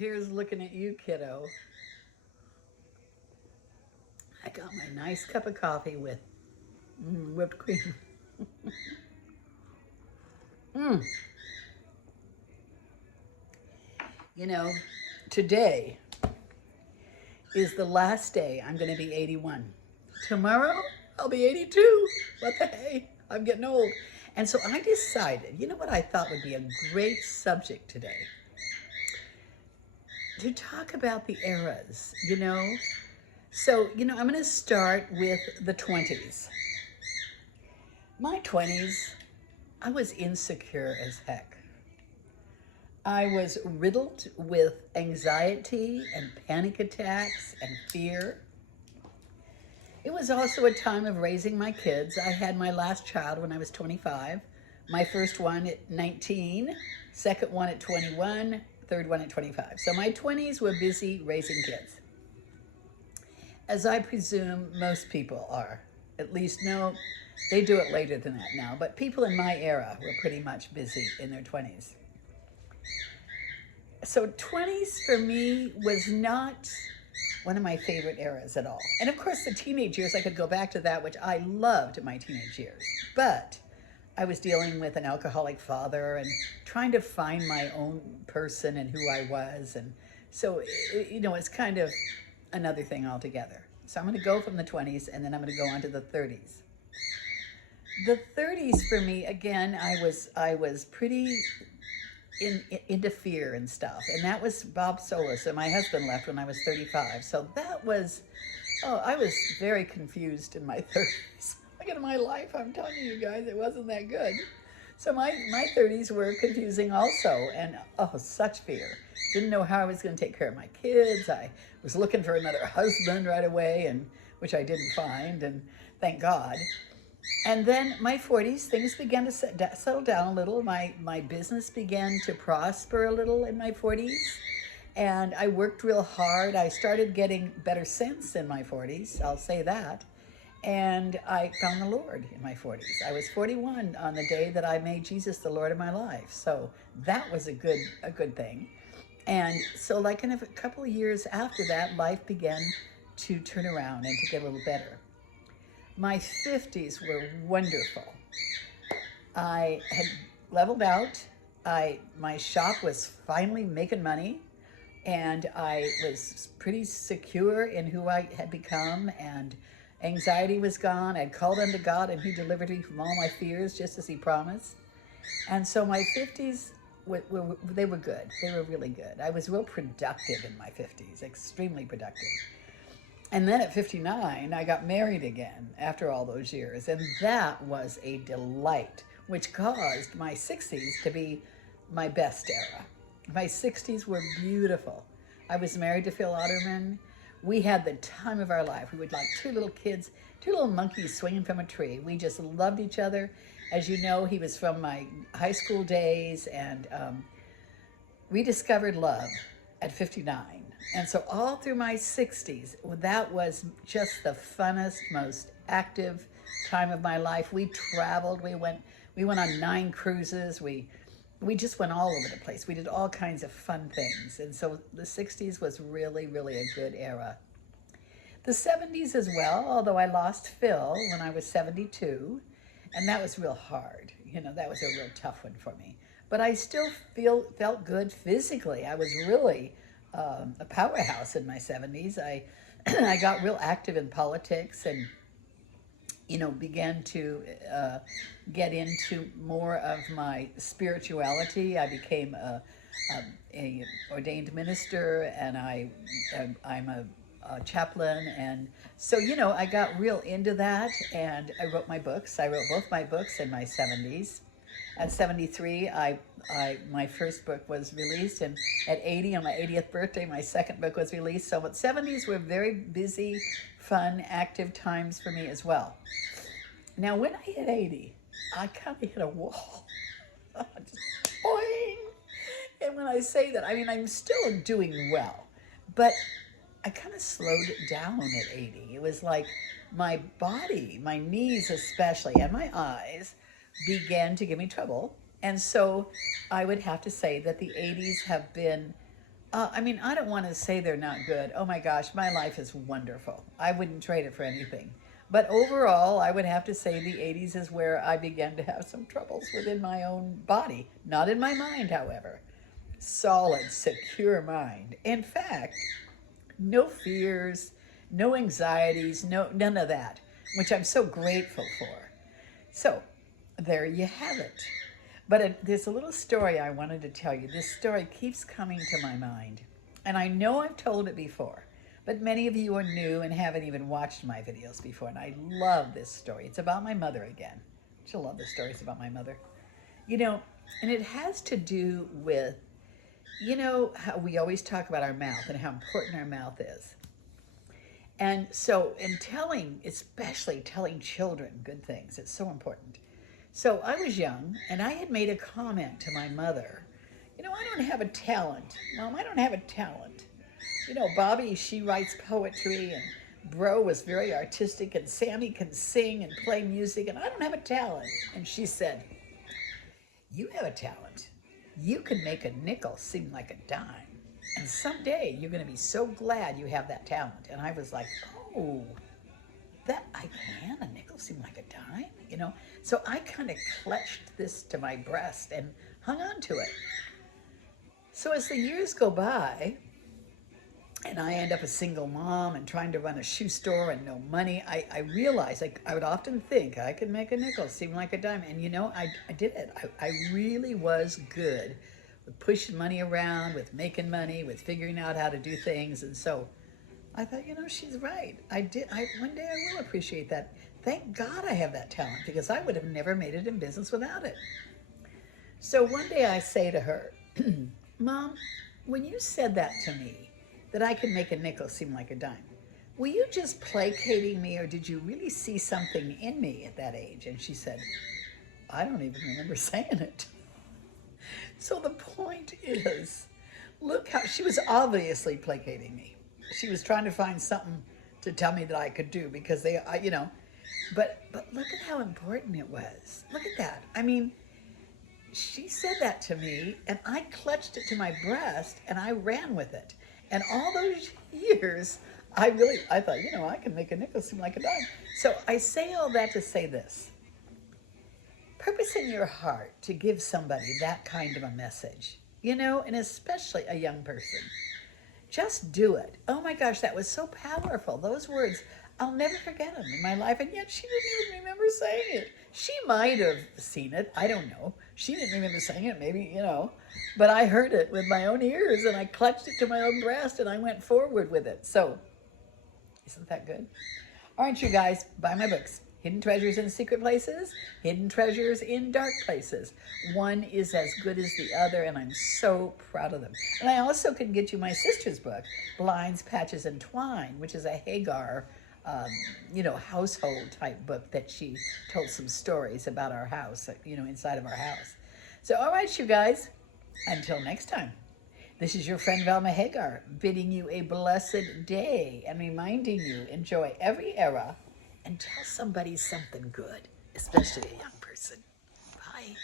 Here's looking at you, kiddo. I got my nice cup of coffee with whipped cream. mm. You know, today is the last day I'm going to be 81. Tomorrow, I'll be 82. What the hey? I'm getting old. And so I decided, you know what I thought would be a great subject today? To talk about the eras, So, I'm going to start with the 20s. My 20s, I was insecure as heck. I was riddled with anxiety and panic attacks and fear. It was also a time of raising my kids. I had my last child when I was 25, my first one at 19, second one at 21, third one at 25. So my 20s were busy raising kids, as I presume most people are. At least, no, they do it later than that now, but people in my era were pretty much busy in their 20s. So 20s for me was not one of my favorite eras at all. And of course the teenage years, I could go back to that, which I loved my teenage years. But I was dealing with an alcoholic father and trying to find my own person and who I was. And so, it's kind of another thing altogether. So I'm going to go from the 20s and then I'm going to go on to the 30s. The 30s for me, again, I was pretty into fear and stuff. And that was Bob Solis, and my husband left when I was 35. So that was, I was very confused in my 30s. Look at my life, I'm telling you guys, it wasn't that good. So my 30s were confusing also, and such fear. Didn't know how I was going to take care of my kids. I was looking for another husband right away, and which I didn't find, and thank God. And then my 40s, things began to settle down a little. My business began to prosper a little in my 40s. And I worked real hard. I started getting better sense in my 40s, I'll say that. And I found the Lord in my 40s. I was 41 on the day that I made Jesus the Lord of my life. So that was a good thing. And so like in a couple of years after that, life began to turn around and to get a little better. My 50s were wonderful. I had leveled out. My shop was finally making money, and I was pretty secure in who I had become, and anxiety was gone. I'd called unto God, and He delivered me from all my fears, just as He promised. And so my 50s, they were good. They were really good. I was real productive in my 50s, extremely productive. And then at 59, I got married again after all those years. And that was a delight, which caused my 60s to be my best era. My 60s were beautiful. I was married to Phil Otterman. We had the time of our life. We would like two little kids, two little monkeys swinging from a tree. We just loved each other. As you know, he was from my high school days, and we discovered love at 59. And so all through my 60s, that was just the funnest, most active time of my life. We traveled, we went on 9 cruises, we just went all over the place. We did all kinds of fun things. And so the 60s was really, really a good era. The 70s as well, although I lost Phil when I was 72, and that was real hard. That was a real tough one for me. But I still felt good physically. I was really a powerhouse in my 70s. I got real active in politics and, began to get into more of my spirituality. I became a ordained minister, and I'm a chaplain. And so, I got real into that, and I wrote my books. I wrote both my books in my 70s. At 73, my first book was released, and at 80, on my 80th birthday, my second book was released. So the 70s were very busy, fun, active times for me as well. Now, when I hit 80, I kind of hit a wall. Just boing! And when I say that, I mean, I'm still doing well, but I kind of slowed down at 80. It was like my body, my knees especially, and my eyes began to give me trouble. And so I would have to say that the 80s have been I mean, I don't want to say they're not good. Oh my gosh, my life is wonderful. I wouldn't trade it for anything. But overall, I would have to say the 80s is where I began to have some troubles within my own body. Not in my mind, however. Solid, secure mind. In fact, no fears, no anxieties, none of that, which I'm so grateful for. So, there you have it. But there's a little story I wanted to tell you. This story keeps coming to my mind. And I know I've told it before, but many of you are new and haven't even watched my videos before. And I love this story. It's about my mother again. She'll love the stories about my mother. You know, and it has to do with, you know, how we always talk about our mouth and how important our mouth is. And so in telling, especially telling children good things, it's so important. So I was young, and I had made a comment to my mother. You know, I don't have a talent. Mom, I don't have a talent. You know, Bobby, she writes poetry, and Bro was very artistic, and Sammy can sing and play music, and I don't have a talent. And she said, you have a talent. You can make a nickel seem like a dime. And someday you're going to be so glad you have that talent. And I was like, oh, that I can? A nickel seem like a dime? You know? So I kind of clutched this to my breast and hung on to it. So as the years go by, and I end up a single mom and trying to run a shoe store and no money, I realized I would often think I could make a nickel seem like a dime. And you know, I did it. I really was good with pushing money around, with making money, with figuring out how to do things. And so I thought, you know, she's right. One day I will appreciate that. Thank God I have that talent, because I would have never made it in business without it. So one day I say to her, Mom, when you said that to me, that I could make a nickel seem like a dime, were you just placating me, or did you really see something in me at that age? And she said, I don't even remember saying it. So the point is, look how she was obviously placating me. She was trying to find something to tell me that I could do, because you know, but look at how important it was. Look at that. I mean, she said that to me, and I clutched it to my breast, and I ran with it. And all those years, I thought, you know, I can make a nickel seem like a dime. So I say all that to say this. Purpose in your heart to give somebody that kind of a message, you know, and especially a young person. Just do it. Oh my gosh, that was so powerful. Those words, I'll never forget them in my life. And yet she didn't even remember saying it. She might have seen it. I don't know. She didn't remember saying it, maybe, you know. But I heard it with my own ears, and I clutched it to my own breast, and I went forward with it. So, isn't that good? All right, you guys, buy my books. Hidden Treasures in Secret Places, Hidden Treasures in Dark Places. One is as good as the other, and I'm so proud of them. And I also can get you my sister's book, Blinds, Patches, and Twine, which is a Hagar, you know, household type book that she told some stories about our house, you know, inside of our house. So, all right, you guys, until next time. This is your friend Velma Hagar, bidding you a blessed day and reminding you, enjoy every era and tell somebody something good, especially a young person. Bye.